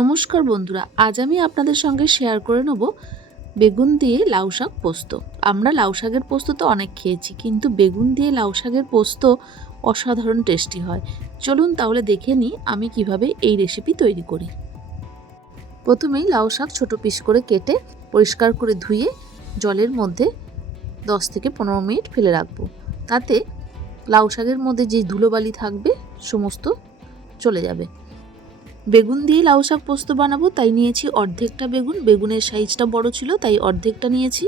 নমস্কার বন্ধুরা, আজ আমি আপনাদের সঙ্গে শেয়ার করে নেব বেগুন দিয়ে লাউ শাক পোস্ত। আমরা লাউ শাকের পোস্ত তো অনেক খেয়েছি, কিন্তু বেগুন দিয়ে লাউ শাকের পোস্ত অসাধারণ টেস্টি হয়। চলুন তাহলে দেখে নিই আমি কীভাবে এই রেসিপি তৈরি করি। প্রথমেই লাউ শাক ছোটো পিস করে কেটে পরিষ্কার করে ধুয়ে জলের মধ্যে দশ থেকে পনেরো মিনিট ফেলে রাখব। তাতে লাউ শাকের মধ্যে যে ধুলোবালি থাকবে, সমস্ত চলে যাবে। বেগুন দিয়ে লাউ শাক পোস্ত বানাবো, তাই নিয়েছি অর্ধেকটা বেগুন। বেগুনের সাইজটা বড় ছিল, তাই অর্ধেকটা নিয়েছি।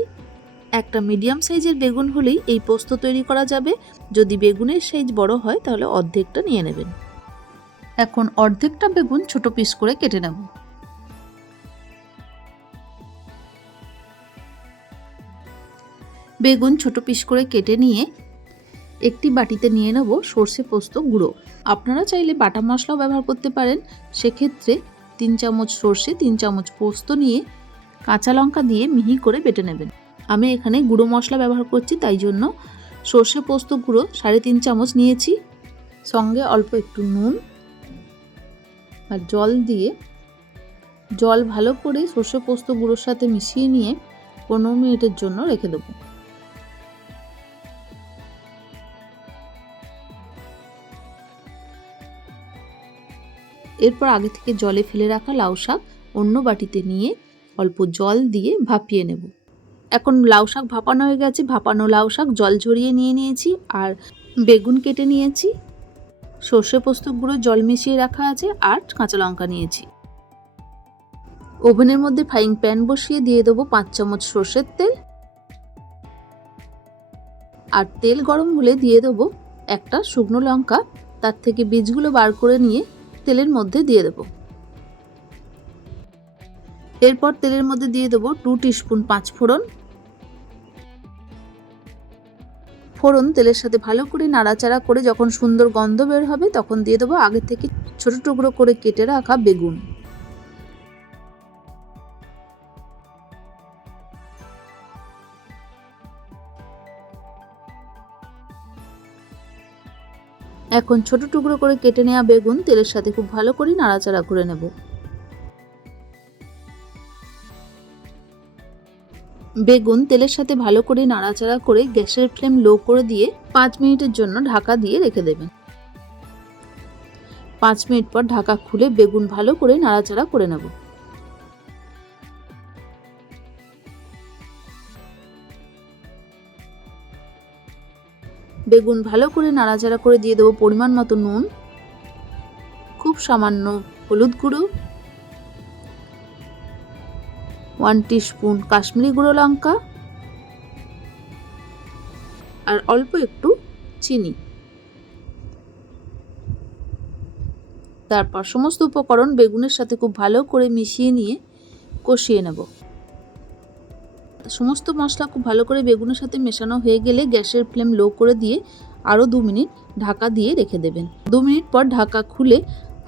একটা মিডিয়াম সাইজের বেগুন হলেই এই পোস্ত তৈরি করা যাবে। যদি বেগুনের সাইজ বড় হয়, তাহলে অর্ধেকটা নিয়ে নেবেন। এখন অর্ধেকটা বেগুন ছোট পিস করে কেটে নেব। বেগুন ছোট পিস করে কেটে নিয়ে একটি বাটিতে নিয়ে নেব সর্ষে পোস্ত গুঁড়ো। আপনারা চাইলে বাটা মশলাও ব্যবহার করতে পারেন। সেক্ষেত্রে তিন চামচ সর্ষে, তিন চামচ পোস্ত নিয়ে কাঁচা লঙ্কা দিয়ে মিহি করে বেটে নেবেন। আমি এখানে গুঁড়ো মশলা ব্যবহার করছি, তাই জন্য সর্ষে পোস্ত গুঁড়ো সাড়ে তিন চামচ নিয়েছি। সঙ্গে অল্প একটু নুন আর জল দিয়ে জল ভালো করে সর্ষে পোস্ত গুঁড়োর সাথে মিশিয়ে নিয়ে পনেরো মিনিটের জন্য রেখে দেবো। এরপর আগে থেকে জলে ফেলে রাখা লাউ শাক অন্য বাটিতে নিয়ে অল্প জল দিয়ে ভাপিয়ে নেব। এখন লাউ শাক ভাপানো হয়ে গেছে। ভাপানো লাউ শাক জল ঝরিয়ে নিয়ে নিয়েছি আর বেগুন কেটে নিয়েছি। সর্ষে পোস্ত গুঁড়ো জল মিশিয়ে রাখা আছে আর কাঁচা লঙ্কা নিয়েছি। ওভেনের মধ্যে ফ্রাইং প্যান বসিয়ে দিয়ে দেবো পাঁচ চামচ সর্ষের তেল। আর তেল গরম হলে দিয়ে দেবো একটা শুকনো লঙ্কা। তার থেকে বীজগুলো বার করে নিয়ে তেলের মধ্যে দিয়ে দেবো। এরপর তেলের মধ্যে দিয়ে দেবো টু টিস্পুন পাঁচ ফোড়ন ফোড়ন তেলের সাথে ভালো করে নাড়াচাড়া করে যখন সুন্দর গন্ধ বের হবে তখন দিয়ে দেবো আগে থেকে ছোট টুকরো করে কেটে রাখা বেগুন। এখন ছোট টুকরো করে কেটে নেওয়া বেগুন তেলের সাথে খুব ভালো করে নাড়াচাড়া করে নেব। বেগুন তেলের সাথে ভালো করে নাড়াচাড়া করে গ্যাসের ফ্লেম লো করে দিয়ে পাঁচ মিনিটের জন্য ঢাকা দিয়ে রেখে দেবেন। পাঁচ মিনিট পর ঢাকা খুলে বেগুন ভালো করে নাড়াচাড়া করে নেব। বেগুন ভালো করে নাড়াচাড়া করে দিয়ে দেবো পরিমাণ মতো নুন। খুব সামান্য হলুদ গুঁড়ো। ওয়ান স্পুন কাশ্মীরি গুঁড়ো লঙ্কা। আর অল্প একটু চিনি। তারপর সমস্ত উপকরণ বেগুনের সাথে খুব ভালো করে মিশিয়ে নিয়ে কষিয়ে নেব। সমস্ত মশলা খুব ভালো করে বেগুনের সাথে মেশানো হয়ে গেলে গ্যাসের ফ্লেম লো করে দিয়ে আরও দু মিনিট ঢাকা দিয়ে রেখে দেবেন। দু মিনিট পর ঢাকা খুলে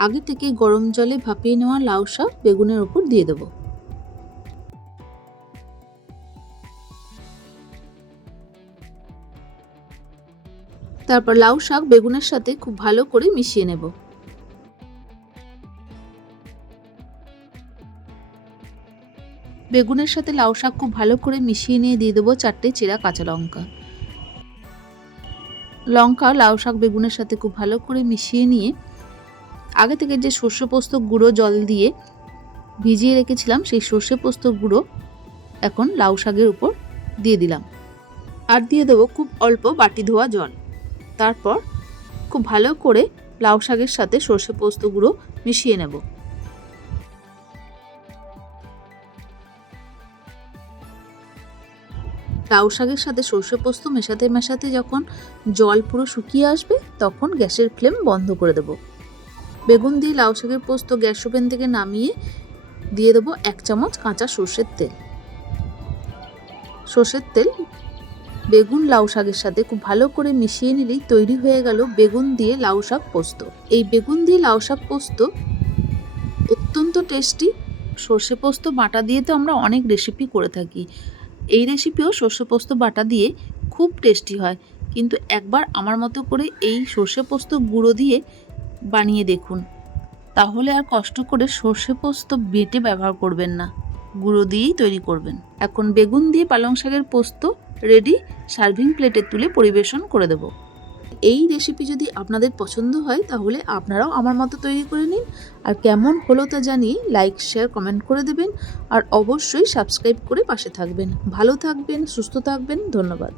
আগে থেকে গরম জলে ভাপিয়ে নেওয়া লাউ শাক বেগুনের ওপর দিয়ে দেবো। তারপর লাউ শাক বেগুনের সাথে খুব ভালো করে মিশিয়ে নেব। বেগুনের সাথে লাউ শাক খুব ভালো করে মিশিয়ে নিয়ে দিয়ে দেবো চারটে চেরা কাঁচা লঙ্কা। লঙ্কা, লাউ শাক, বেগুনের সাথে খুব ভালো করে মিশিয়ে নিয়ে আগে থেকে যে সর্ষে পোস্ত গুঁড়ো জল দিয়ে ভিজিয়ে রেখেছিলাম, সেই সর্ষে পোস্ত গুঁড়ো এখন লাউ শাকের উপর দিয়ে দিলাম। আর দিয়ে দেবো খুব অল্প বাটি ধোয়া জল। তারপর খুব ভালো করে লাউ শাকের সাথে সর্ষে পোস্ত গুঁড়ো মিশিয়ে নেব। লাউ শাকের সাথে সর্ষে পোস্ত মেশাতে মেশাতে যখন জল পুরো শুকিয়ে আসবে, তখন গ্যাসের ফ্লেম বন্ধ করে দেব। বেগুন দিয়ে লাউ শাকের পোস্ত গ্যাস ওভেন থেকে নামিয়ে দিয়ে দেবো এক চামচ কাঁচা সর্ষের তেল। সর্ষের তেল বেগুন লাউ শাকের সাথে খুব ভালো করে মিশিয়ে নিলেই তৈরি হয়ে গেল বেগুন দিয়ে লাউ শাক পোস্ত। এই বেগুন দিয়ে লাউ শাক পোস্ত অত্যন্ত টেস্টি। সর্ষে পোস্ত বাটা দিয়ে তো আমরা অনেক রেসিপি করে থাকি। এই রেসিপিও সর্ষে পোস্ত বাটা দিয়ে খুব টেস্টি হয়। কিন্তু একবার আমার মতো করে এই সর্ষে পোস্ত গুঁড়ো দিয়ে বানিয়ে দেখুন। তাহলে আর কষ্ট করে সর্ষে পোস্ত বেটে ব্যবহার করবেন না। গুঁড়ো দিয়েই তৈরি করবেন। এখন বেগুন দিয়ে পালং শাকের পোস্ত রেডি সার্ভিং প্লেটে তুলে পরিবেশন করে দেব। এই রেসিপি যদি আপনাদের পছন্দ হয়, তাহলে আপনারাও আমার মতো তৈরি করে নিন। আর কেমন হলো তা জানিয়ে লাইক শেয়ার কমেন্ট করে দেবেন। আর অবশ্যই সাবস্ক্রাইব করে পাশে থাকবেন। ভালো থাকবেন, সুস্থ থাকবেন। ধন্যবাদ।